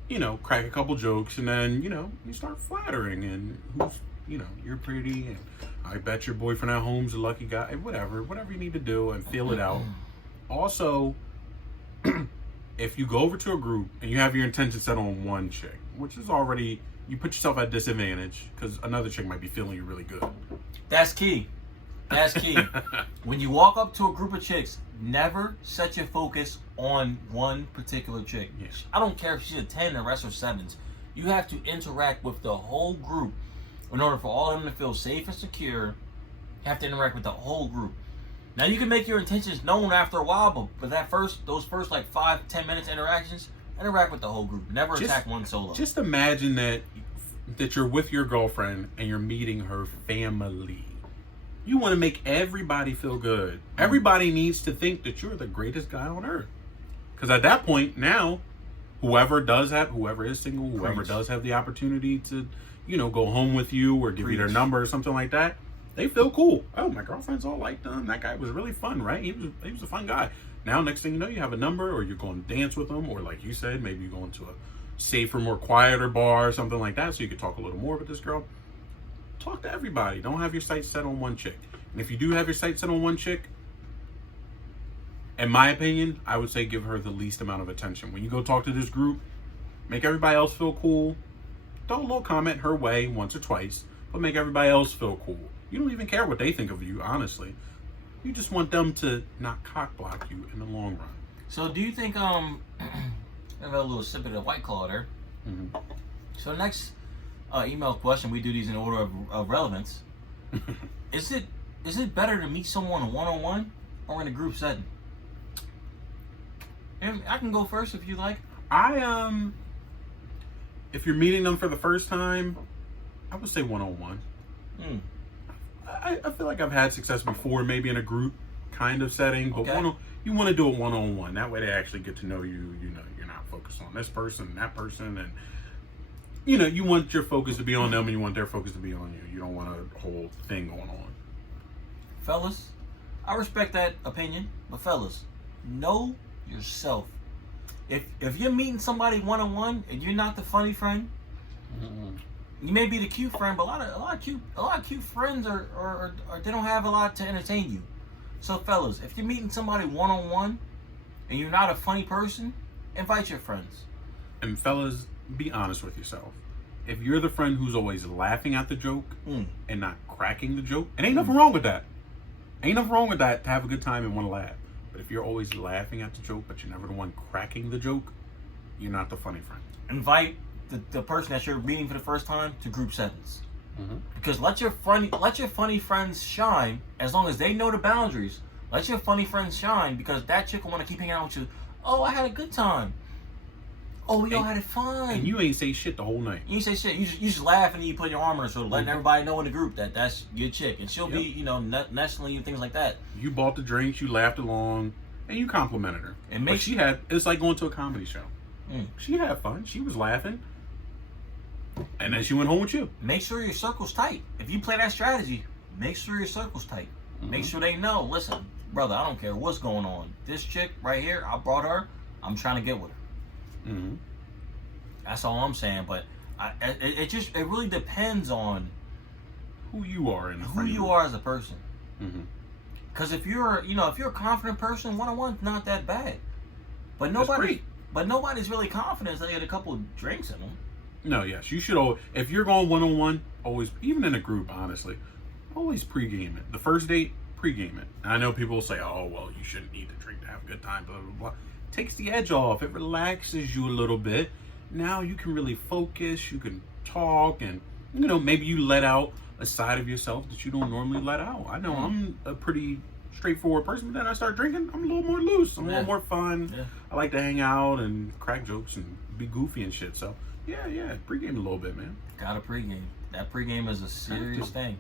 you know, crack a couple jokes, and then, you know, you start flattering. And who's, you know, you're pretty, and I bet your boyfriend at home's a lucky guy. Whatever you need to do, and feel it out. Also, if you go over to a group and you have your intention set on one chick, which is already, you put yourself at disadvantage because another chick might be feeling you really good. That's key. That's key. When you walk up to a group of chicks, never set your focus on one particular chick. Yes. I don't care if she's a 10 and the rest are 7s. You have to interact with the whole group. In order for all of them to feel safe and secure, you have to interact with the whole group. Now you can make your intentions known after a while, but those first like 5-10 minutes interactions, interact with the whole group. Never attack one solo. Just imagine that you're with your girlfriend and you're meeting her family. You want to make everybody feel good. Everybody needs to think that you're the greatest guy on earth. Because at that point, now, whoever is single, whoever does have the opportunity to, you know, go home with you or give you their number or something like that, they feel cool. Oh, my girlfriend's all like them. That guy was really fun, right? He was a fun guy. Now, next thing you know, you have a number, or you're going to dance with them, or like you said, maybe you're going to a safer, more quieter bar or something like that, so you can talk a little more with this girl. Talk to everybody. Don't have your sights set on one chick. And if you do have your sights set on one chick, in my opinion, I would say give her the least amount of attention. When you go talk to this group, make everybody else feel cool. Throw a little comment her way once or twice, but make everybody else feel cool. You don't even care what they think of you, honestly. You just want them to not cock block you in the long run. So do you think I have a little sip of the White Claw there. Mm-hmm. So next email question, we do these in order of relevance. Is it better to meet someone one-on-one or in a group setting? And I can go first if you like. If you're meeting them for the first time, I would say one-on-one. I feel like I've had success before, maybe in a group kind of setting, but you want to do it one-on-one. That way they actually get to know you. You know, you're not focused on this person and that person, and you know, you want your focus to be on them and you want their focus to be on you. You don't want a whole thing going on. Fellas, I respect that opinion, but fellas, know yourself. If you're meeting somebody one-on-one and you're not the funny friend, you may be the cute friend, but a lot of cute friends are they don't have a lot to entertain you. So fellas, if you're meeting somebody one-on-one and you're not a funny person, invite your friends. And fellas, be honest with yourself. If you're the friend who's always laughing at the joke and not cracking the joke, and ain't nothing wrong with that. Ain't nothing wrong with that to have a good time and want to laugh. But if you're always laughing at the joke, but you're never the one cracking the joke, you're not the funny friend. Invite the person that you're meeting for the first time to group settings. Because let your funny friends shine as long as they know the boundaries. Let your funny friends shine because that chick will want to keep hanging out with you. Oh, I had a good time. Oh, we all had it fun. And you ain't say shit the whole night. You ain't say shit. You just laugh and you put your arm on her shoulder, letting everybody know in the group that that's your chick. And she'll be, you know, nestling and things like that. You bought the drinks, you laughed along, and you complimented her. And it's like going to a comedy show. She had fun. She was laughing. And then she went home with you. Make sure your circle's tight. If you play that strategy, make sure your circle's tight. Make sure they know, listen, brother, I don't care what's going on. This chick right here, I brought her. I'm trying to get with her. That's all I'm saying. But it really depends on who you are and who you are as a person. Because if you're a confident person, one-on-one's not that bad. But nobody's really confident until they get a couple of drinks in them. No, yes, you should. If you're going one-on-one, always, even in a group, honestly, always pregame it. The first date, pregame it. And I know people will say, "Oh, well, you shouldn't need to drink to have a good time." Blah blah blah. Takes the edge off. It relaxes you a little bit. Now you can really focus. You can talk, and maybe you let out a side of yourself that you don't normally let out. I know I'm a pretty straightforward person, but then I start drinking, I'm a little more loose. I'm a little more fun. Yeah. I like to hang out and crack jokes and be goofy and shit. So yeah, pregame a little bit, man. Gotta pregame. That pregame is a serious thing.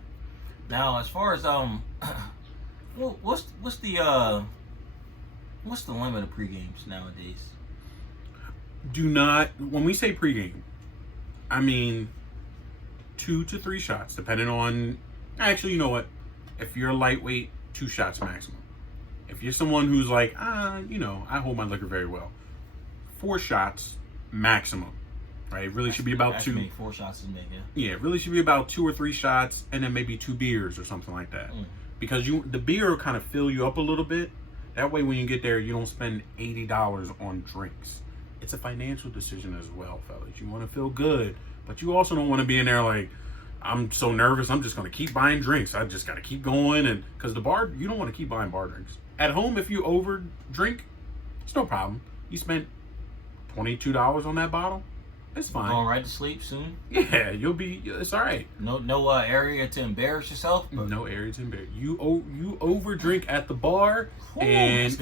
Now, as far as what's the limit of pregames nowadays? Do not, when we say pregame, I mean 2 to 3 shots, depending on. Actually, you know what? If you're a lightweight, 2 shots maximum. If you're someone who's like, I hold my liquor very well, 4 shots maximum. Right? It really should be about 2. 4 shots is me, yeah. Yeah, it really should be about 2 or 3 shots, and then maybe 2 beers or something like that. Because the beer will kind of fill you up a little bit. That way, when you get there, you don't spend $80 on drinks. It's a financial decision as well, fellas. You want to feel good, but you also don't want to be in there like, I'm so nervous, I'm just going to keep buying drinks. I just got to keep going. And because the bar, you don't want to keep buying bar drinks. At home, if you over drink, it's no problem. You spent $22 on that bottle. It's fine. Going right to sleep soon. Yeah, it's all right. No area to embarrass yourself. No area to embarrass. You over drink at the bar, and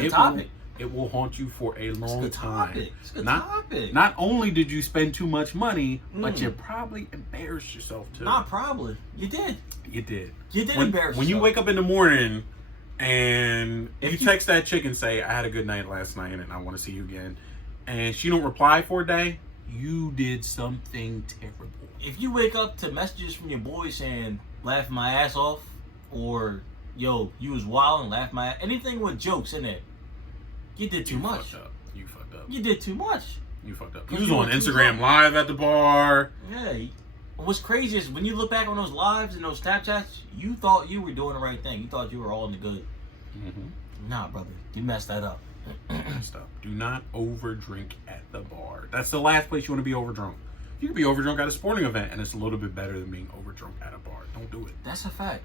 it will haunt you for a long time. It's a good topic. Not only did you spend too much money, but you probably embarrassed yourself too. Not probably. You did. You did. You did embarrass yourself. When you wake up in the morning and you text that chick and say, "I had a good night last night and I want to see you again," and she don't reply for a day, you did something terrible. If you wake up to messages from your boy saying, "Laugh my ass off," or "Yo, you was wild and laugh my ass," anything with jokes in it, you did too much. You fucked up. You did too much. You fucked up. You was on Instagram Live at the bar. Yeah. What's crazy is when you look back on those lives and those Snapchats, you thought you were doing the right thing. You thought you were all in the good. Nah, brother. You messed that up. Do not overdrink at the bar. That's the last place you want to be overdrunk. You can be overdrunk at a sporting event, and it's a little bit better than being overdrunk at a bar. Don't do it. That's a fact.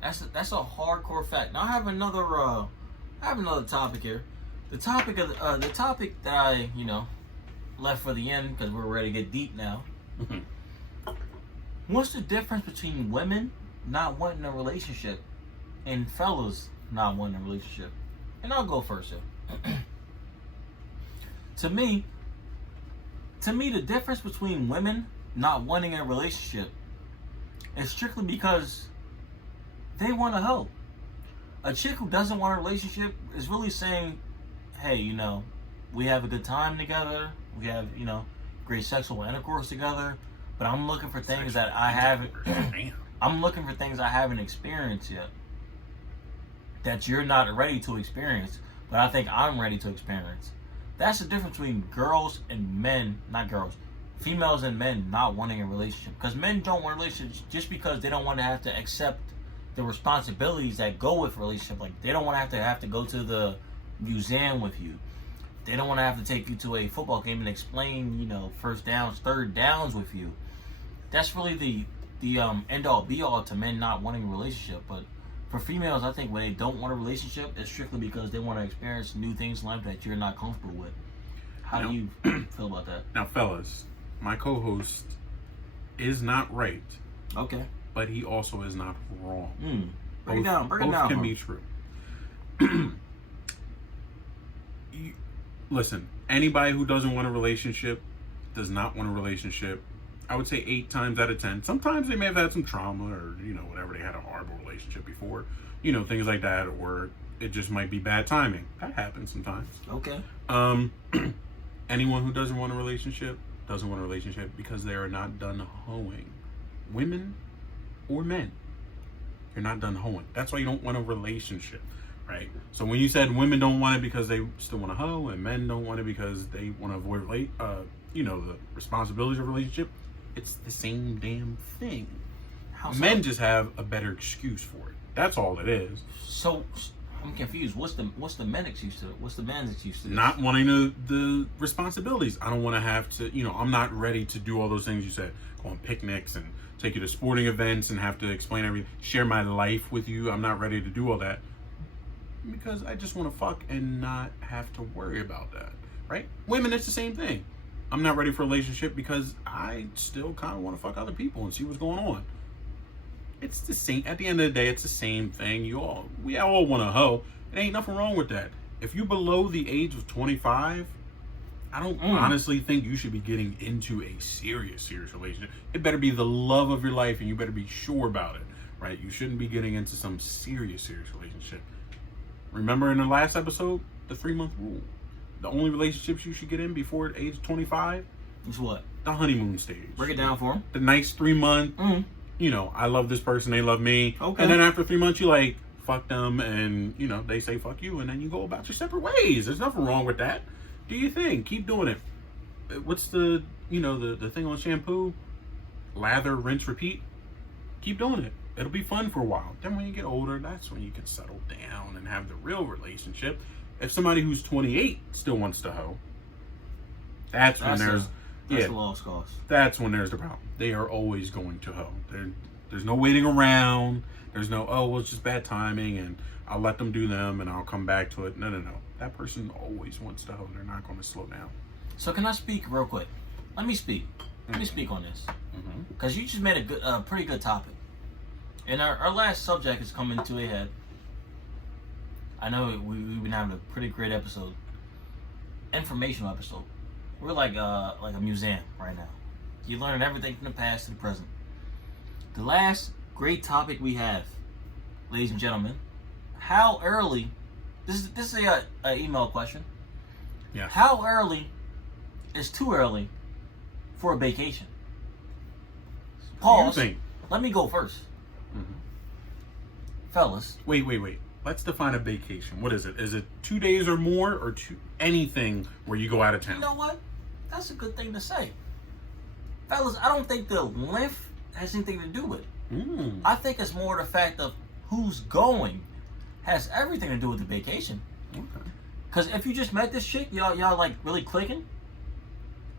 That's a hardcore fact. Now I have another topic here. The topic that I left for the end because we're ready to get deep now. What's the difference between women not wanting a relationship and fellas not wanting a relationship? And I'll go first here. To me, the difference between women not wanting a relationship is strictly because they want to help. A chick who doesn't want a relationship is really saying, "Hey, we have a good time together. We have, great sexual intercourse together. But I'm looking for things that I haven't. I'm looking for things I haven't experienced yet. That you're not ready to experience, but I think I'm ready to experience." That's the difference between girls and men, not girls, females and men not wanting a relationship. Because men don't want a relationship just because they don't want to have to accept the responsibilities that go with a relationship. Like, they don't want to have to go to the museum with you. They don't want to have to take you to a football game and explain, first downs, third downs with you. That's really the end all be all to men not wanting a relationship. But for females, I think when they don't want a relationship, it's strictly because they want to experience new things in life that you're not comfortable with. How do you feel about that? Now, fellas, my co-host is not right. Okay. But he also is not wrong. Break it down. Both can be true. Listen, anybody who doesn't want a relationship does not want a relationship. I would say 8 times out of 10. Sometimes they may have had some trauma or, whatever. They had a horrible relationship before. Things like that. Or it just might be bad timing. That happens sometimes. Okay. Anyone who doesn't want a relationship doesn't want a relationship because they are not done hoeing. Women or men. You're not done hoeing. That's why you don't want a relationship. Right? So when you said women don't want it because they still want to hoe and men don't want it because they want to avoid the responsibilities of a relationship, it's the same damn thing. Men just have a better excuse for it. That's all it is. So, I'm confused. What's the men excuse to it? What's the man's excuse to this? Not wanting the responsibilities. I don't want to have to, I'm not ready to do all those things you said. Go on picnics and take you to sporting events and have to explain everything, share my life with you. I'm not ready to do all that because I just want to fuck and not have to worry about that, right? Women, it's the same thing. I'm not ready for a relationship because I still kind of want to fuck other people and see what's going on. It's the same. At the end of the day, it's the same thing. We all want to hoe. It ain't nothing wrong with that. If you're below the age of 25, I don't honestly think you should be getting into a serious relationship. It better be the love of your life, and you better be sure about it, right? You shouldn't be getting into some serious relationship. Remember in the last episode, the 3-month rule. The only relationships you should get in before the age of 25 is what? The honeymoon stage. Break it down for him. The nice 3-month. I love this person, they love me. Okay. And then after 3 months, you like fuck them, and they say fuck you, and then you go about your separate ways. There's nothing wrong with that. Do your thing. Keep doing it. What's the thing on shampoo? Lather, rinse, repeat. Keep doing it. It'll be fun for a while. Then when you get older, that's when you can settle down and have the real relationship. If somebody who's 28 still wants to hoe, that's when there's a lost cause. That's when there's the problem. They are always going to hoe. There's no waiting around. There's no, well, it's just bad timing and I'll let them do them and I'll come back to it. No. That person always wants to hoe. They're not going to slow down. So can I speak real quick? Let me speak. Let me speak on this. Because you just made a pretty good topic. And our last subject is coming to a head. I know we've been having a pretty great episode. Informational episode. We're like a museum right now. You're learning everything from the past to the present. The last great topic we have, ladies and gentlemen, how early, this is a email question. Yeah. How early is too early for a vacation? Pause. What do you think? Let me go first. Fellas. Wait. Let's define a vacation. What is it? Is it 2 days or more, or anything where you go out of town? You know what? That's a good thing to say. Fellas, I don't think the length has anything to do with it. I think it's more the fact of who's going has everything to do with the vacation. Okay. Because if you just met this chick, y'all like really clicking,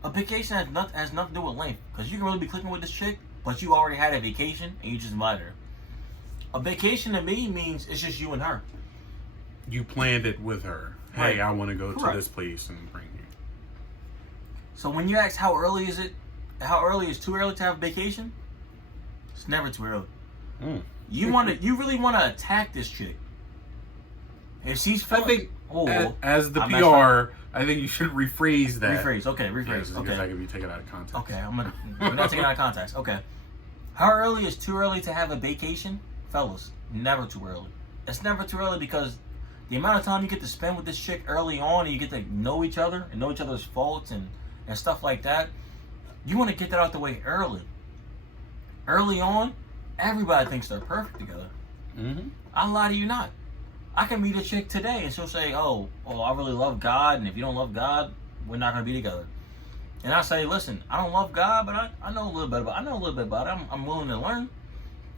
a vacation has nothing to do with length. Because you can really be clicking with this chick, but you already had a vacation and you just invited her. A vacation to me means it's just you and her. You planned it with her. Right. Hey, I want to go Correct. to this place and bring you. So when you ask how early is too early to have a vacation? It's never too early. You really want to attack this chick. If she's feeling, as the PR, I think you should rephrase that. Rephrase. Okay. Because that could be taken out of context. Okay, we're not taking it out of context. Okay. How early is too early to have a vacation? Fellas, never too early. It's never too early because the amount of time you get to spend with this chick early on and you get to know each other and know each other's faults and stuff like that, you want to get that out the way early. Early on, everybody thinks they're perfect together. I'll lie to you not. I can meet a chick today and she'll say, oh, I really love God, and if you don't love God, we're not going to be together. And I say, listen, I don't love God, but I know a little bit about it. I'm willing to learn.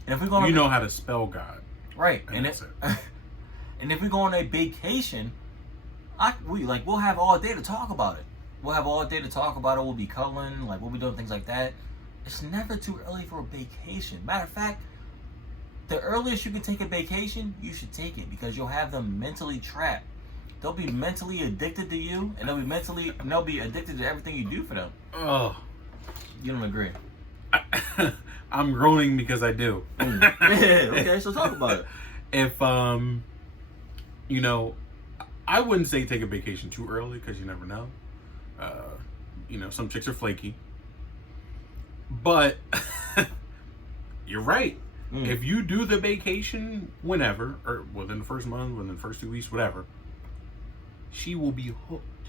And if we're going, know how to spell God, right? And that's it. And if we go on a vacation, we'll have all day to talk about it. We'll be cuddling, like we'll be doing things like that. It's never too early for a vacation. Matter of fact, the earliest you can take a vacation, you should take it because you'll have them mentally trapped. They'll be mentally addicted to you, and they'll be addicted to everything you do for them. Oh, you don't agree? I'm groaning because I do. Yeah, okay, so talk about it. If I wouldn't say take a vacation too early because you never know. Some chicks are flaky. But you're right. If you do the vacation whenever, or within the first month, within the first 2 weeks, whatever, she will be hooked.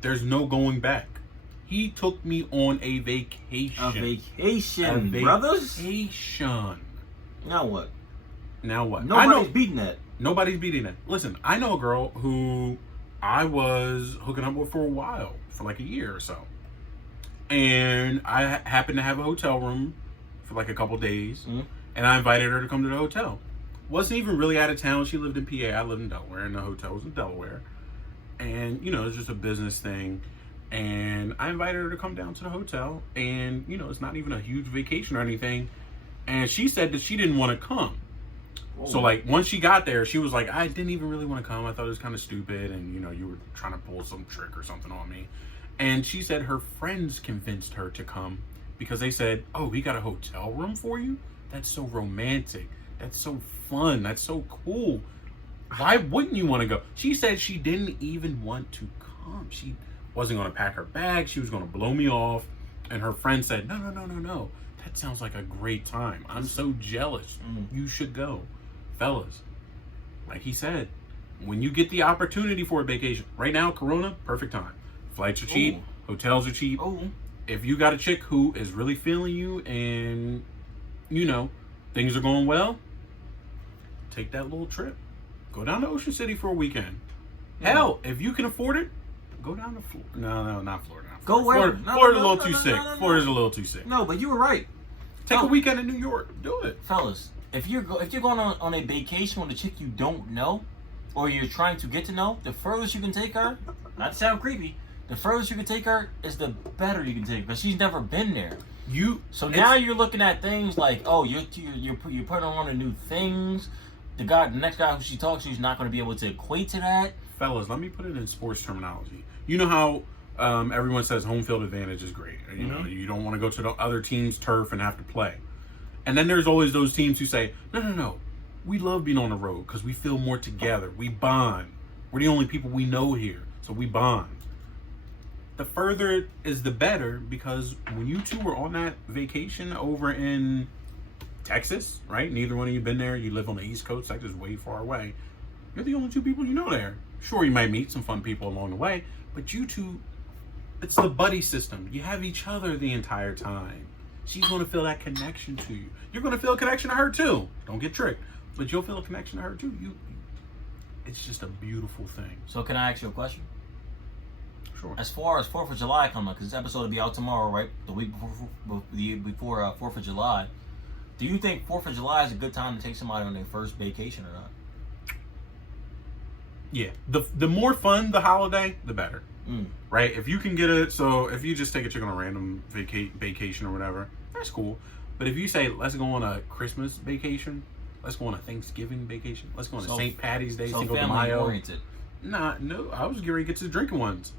There's no going back. He took me on a vacation. Brothers? Vacation. Now what? Nobody's beating that. Nobody's beating it. Listen, I know a girl who I was hooking up with for a while, for like a year or so. And I happened to have a hotel room for like a couple days. And I invited her to come to the hotel. wasn't even really out of town. She lived in PA. I lived in Delaware, and the hotel was in Delaware. And, you know, it's just a business thing. And I invited her to come down to the hotel. And, you know, it's not even a huge vacation or anything. And she said that she didn't want to come. Whoa. So, like, once she got there, she was like, I didn't even really want to come. I thought it was kind of stupid. And, you know, you were trying to pull some trick or something on me. And she said her friends convinced her to come because they said, oh, we got a hotel room for you? That's so romantic. That's so fun. That's so cool. Why wouldn't you want to go? She said she didn't even want to come. She wasn't going to pack her bag. She was going to blow me off. And her friend said, no. That sounds like a great time. I'm so jealous. You should go. Fellas, like he said, when you get the opportunity for a vacation, right now, Corona, perfect time. Flights are cheap. Hotels are cheap. If you got a chick who is really feeling you and, you know, things are going well, take that little trip. Go down to Ocean City for a weekend. Hell, if you can afford it, go down to Florida. No, not Florida. Go where? Florida's a little too sick. Florida's a little too sick. No, but you were right. Take a weekend in New York. Do it. Fellas, if you're going on a vacation with a chick you don't know, or you're trying to get to know, the furthest you can take her, not to sound creepy, the furthest you can take her is the better you can take her, because she's never been there. Now you're looking at things like, oh, you're putting her on to new things. The next guy who she talks to is not going to be able to equate to that. Fellas, let me put it in sports terminology. You know how everyone says home field advantage is great. You know, you don't want to go to the other team's turf and have to play. And then there's always those teams who say, no. We love being on the road because we feel more together. We bond. We're the only people we know here, so we bond. The further is the better, because when you two were on that vacation over in Texas, right? Neither one of you been there. You live on the East Coast. Texas is way far away. You're the only two people you know there. Sure, you might meet some fun people along the way, but you two, it's the buddy system. You have each other the entire time. She's going to feel that connection to you. You're going to feel a connection to her too. Don't get tricked. But you'll feel a connection to her too. It's just a beautiful thing. So can I ask you a question? Sure. As far as 4th of July coming up, because this episode will be out tomorrow, right? The week before 4th of July. Do you think 4th of July is a good time to take somebody on their first vacation or not? Yeah. The more fun the holiday, the better. Right? If you can get it, so if you just take a chick on a random vacation or whatever, that's cool. But if you say, let's go on a Christmas vacation, let's go on a Thanksgiving vacation, let's go on a St. Patty's Day, Cinco de Mayo. Oriented. No, I was getting ready to get to the drinking ones.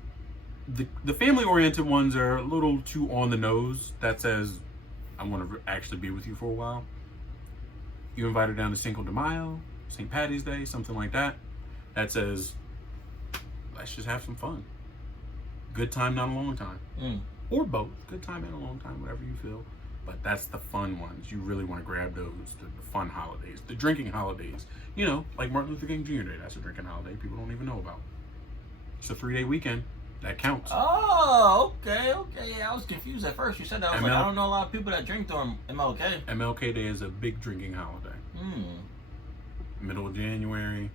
The family-oriented ones are a little too on the nose. That says, I want to actually be with you for a while. You invite her down to Cinco de Mayo, St. Patty's Day, something like that. That says, let's just have some fun. Good time, not a long time. Or both. Good time and a long time, whatever you feel. But that's the fun ones. You really want to grab those, the fun holidays, the drinking holidays. You know, like Martin Luther King Jr. Day. That's a drinking holiday people don't even know about. It's a 3-day weekend. That counts. Oh, okay. Yeah, I was confused at first. You said that. I was like, I don't know a lot of people that drink during MLK. MLK Day is a big drinking holiday. Middle of January,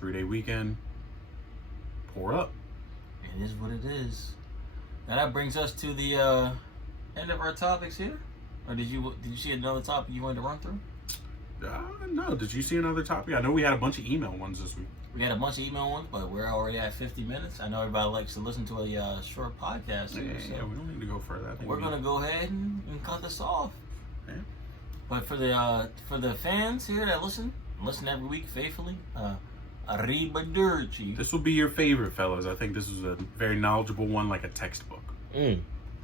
3-day weekend. Pour up. It is what it is. Now that brings us to the end of our topics here. Or did you see another topic you wanted to run through? No. Did you see another topic? I know we had a bunch of email ones this week. We had a bunch of email ones, but we're already at 50 minutes. I know everybody likes to listen to a short podcast. Yeah, we don't need to go further. We're going to go ahead and cut this off. Yeah. But for the fans here that listen every week faithfully, arrivederci. This will be your favorite, fellas. I think this is a very knowledgeable one, like a textbook.